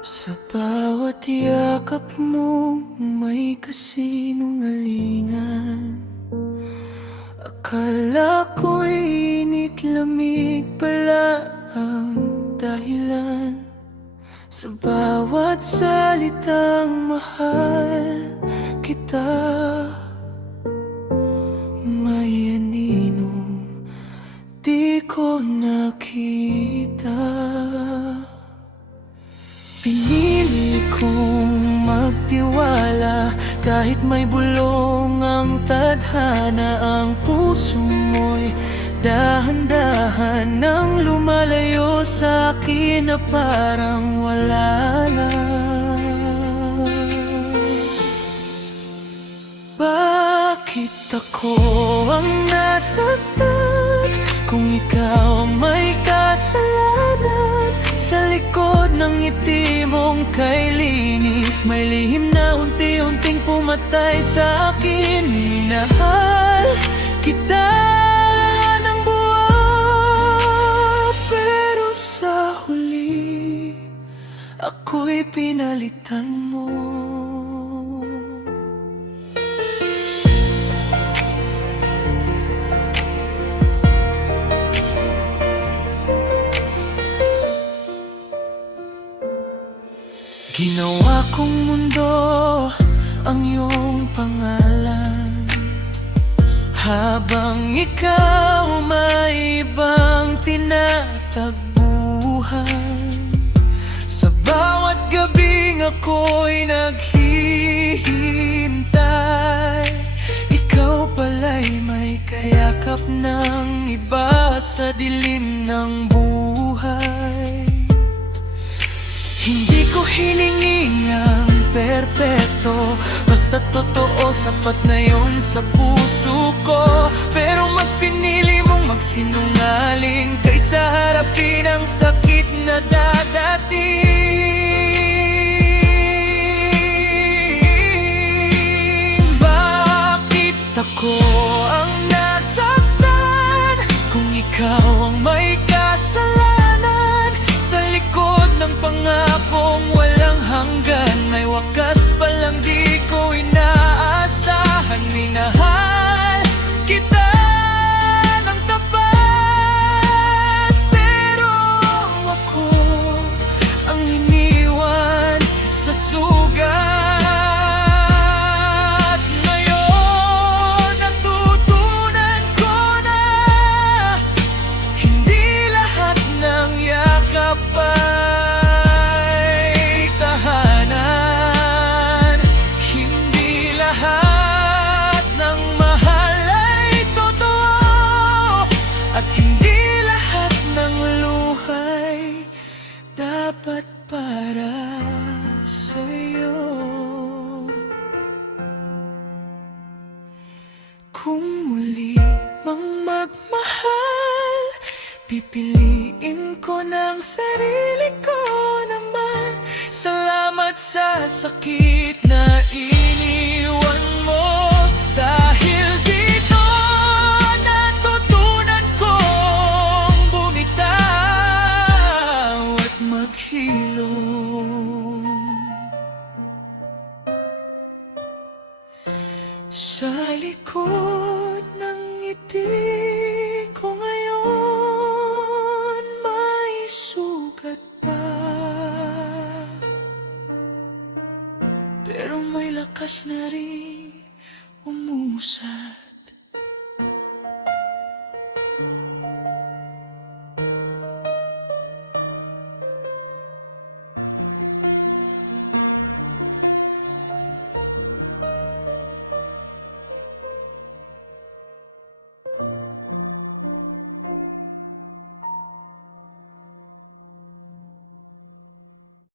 Sa bawat yakap mo may kasinungalingan. Akala ko'y init-lamig pala ang dahilan. Sa bawat salitang mahal kita, may aninong di ko nakita. Pinili kong magtiwala kahit may bulong ang tadhana. Ang puso mo'y dahan-dahan nang lumalayo sa akin na parang wala lang. Bakit ako ang nasaktan kung ikaw ang may kasalanan? Sa likod ng ngiti mong kay linis, may lihim na unti-unting pumatay sa akin. Minahal kita ng buo, pero sa huli ako'y pinalitan mo. Ginawa kong mundo ang iyong pangalan, habang ikaw may ibang tinatagbuhan. Sa bawat gabing ako'y naghihintay, ikaw pala'y may kayakap ng iba sa dilim ng buhay. Hindi ko hiningi ang perpekto, basta totoo, sapat na yun sa puso ko. Pero mas pinili mong magsinungaling kaysa harapin ang sakit na dadating. Bakit ako ang nasaktan kung ikaw ang may kasalanan? Sa likod ng pangakong walang hanggan, may wakas palang di ko inaasahan. Minahal kita ng tapat, pero ako ang iniwan sa sugat. Ngayon natutunan ko na hindi lahat ng yakap ay tahanan. Hindi lahat ng mahal ay totoo, at hindi lahat ng luhay dapat para sa'yo. Kung muli mang magmahal, pipiliin ko ng sarili ko naman. Salamat sa sakit na iniwan mo, dahil dito natutunan kong bumitaw at maghilom. Sa likod ng ngiti ko ngayon may sugat pa, pero may lakas na rin umusa.